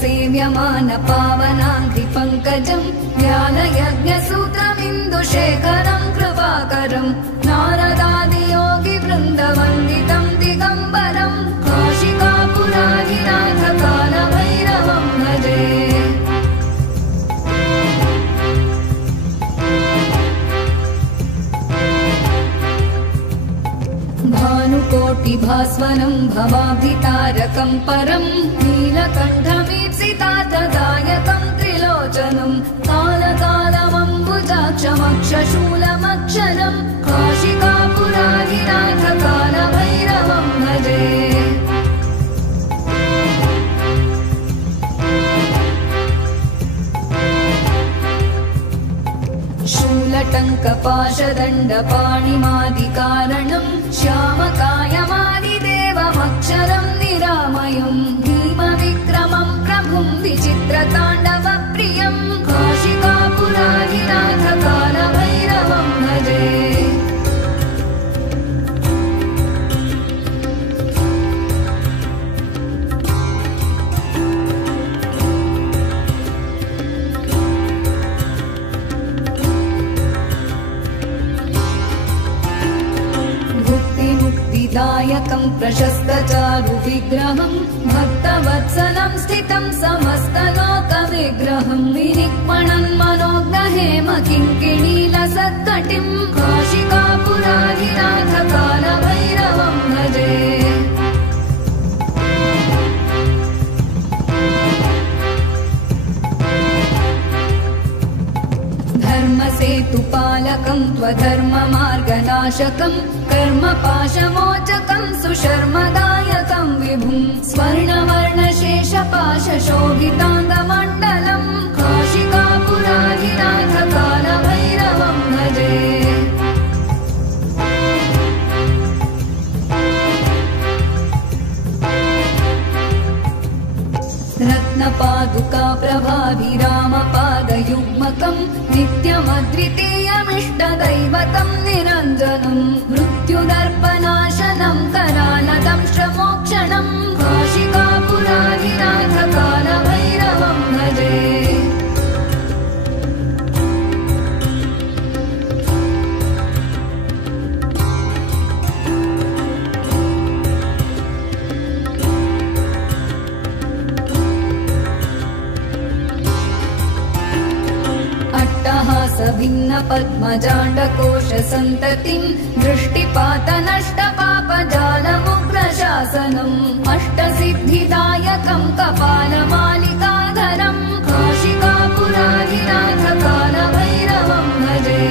सेव्यमान पावनाङ्घ्रि पङ्कजम् ज्ञानयज्ञसूत्रमिन्दुशेखरम् कृपाकरम् नारदादियोगि वृन्दवन्दितम् दिगम्बरम् काशिकापुराधिनाथ कालभैरवम् भजे। भानुकोटिभास्वरम् भवाब्धितारकम् परम् नीलकण्ठमीप्सितार्थदायकम् त्रिलोचनम् कालकालमम्बुजाक्षमक्षशूलमक्षरम् काशिकापुराधिनाथ कालभैरवम् भजे। शूलटङ्कपाशदण्डपाणिमादिकारणम् श्यामकायमादिदेवमक्षरम् निरामयम् भीमविक्रमम् प्रभुम् विचित्रताण्डवप्रियम् काशिकापुराधिनाथ कालभैरवम् भजे। दायकम् प्रशस्तचारु विग्रहम् भक्तवत्सलम् स्थितम् समस्तलोकविग्रहम् विनिक्मणन् मनोज्ञहेम किङ्किणीलसत्कटिम् काशिकापुराधिनाथ कालभैरवम् भजे। धर्मसेतुपालकम् त्वधर्ममार्गनाशकम् कर्मपाशमोचकम् सुशर्मदायकम् विभुम् स्वर्णवर्णशेषपाशशोभिताङ्गमण्डलम् काशिकापुराधिनाथ कालभैरवम् भजे। रत्नपादुका प्रभाभिरामपादयुग्मकम् नित्यमद्वितीयमिष्टदैवतम् निरञ्जनम् मृत्युदर्पनाशनम् करालदंश्रमोक्षणम् काशिकापुराधिनाथ कालभैरवम् भजे। भिन्न पद्मजाण्डकोश सन्ततिम् दृष्टिपातनष्टपापजालमुग्रशासनम् अष्टसिद्धिदायकम् कपालमालिकाधरम् काशिकापुराधिनाथ कालभैरवम् भजे।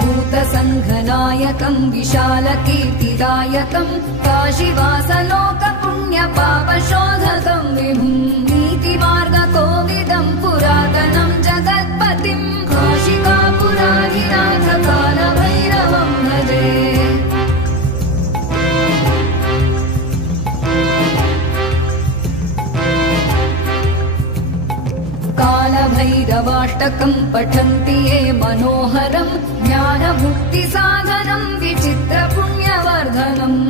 भूतसङ्घनायकम् विशालकीर्तिदायकम् काशीवासलोकपुण्यपापशोधकम् विभुम् नीतिमार्गकोविदम् पुरातनम् जगत्पतिम् काशिकापुराधिनाथ कालभैरवम् भजे। कालभैरवाष्टकम् पठन्ति ये मनोहरम् ज्ञानमुक्तिसाधनम् विचित्रपुण्यवर्धनम्